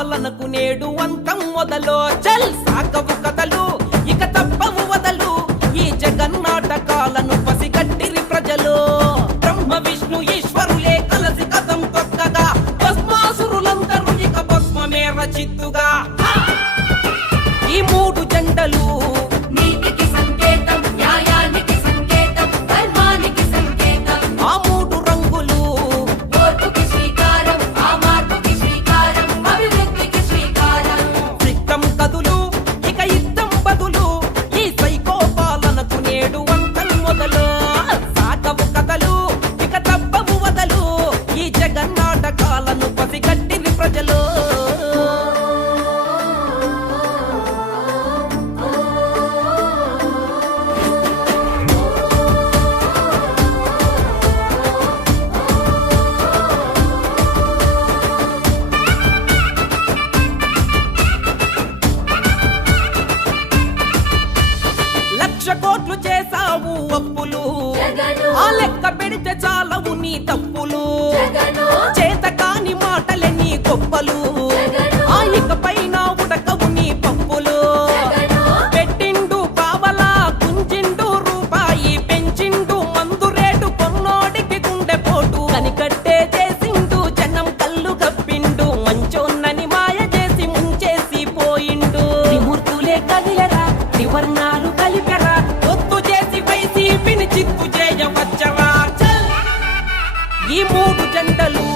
పాలనకు నేడు అంతం మొదలో చల్ సాగవు కథలు ఇక తప్పవు వదలు ఈ జగన్నాటకాలను పసిగట్టిరి ప్రజలు బ్రహ్మ విష్ణు ఈశ్వరులే కలసి కథం తొక్కగా భస్మాసురులందరూ ఇక భస్మమే రచిత్తుగా ఈ మూడు జెండలు నీతికి సంకేతం న్యాయానికి సంకేతం ధర్మానికి సంకేతం ఆ మూడు రంగులు ఓర్పుకి శ్రీకారం ఆ మార్పుకి శ్రీకారం అభివృద్ధికి శ్రీకారం సిద్ధం కదులు ఇక యుద్ధం బదులు ఈ సైకో పాలనకు నేడు అంతం మొదలు సాగవు కథలు ఇక తప్పవు వదలు ఈ జగన్నాటకాలను పసిగట్టిరి ప్రజలు లక్ష కోట్లు చేసావు అప్పులు జగను ఆ లెక్క పెడితే చాలవు నీ తప్పులు జగను చేత కాని మాటలే నీ గొప్పలు జగను ఆ ఇకపైన ఉడకవు నీ పప్పులు జగను పెట్టిండు పావలా కుంచిండు రూపాయి పెంచిండు మందు రేటు కొన్నోడికి గుండె పోటు కనికట్టే చేసిండు జనం కళ్ళు గప్పిండు మంచోన్నని మాయ చేసి ముంచేసి పోయిండు త్రిమూర్తులే కదిలరా త్రివర్ణాలు కలిపెరా ఒత్తు చేసి వైసీపీని చిత్తు చేయవచ్చరా ఈ మూడు జెండలు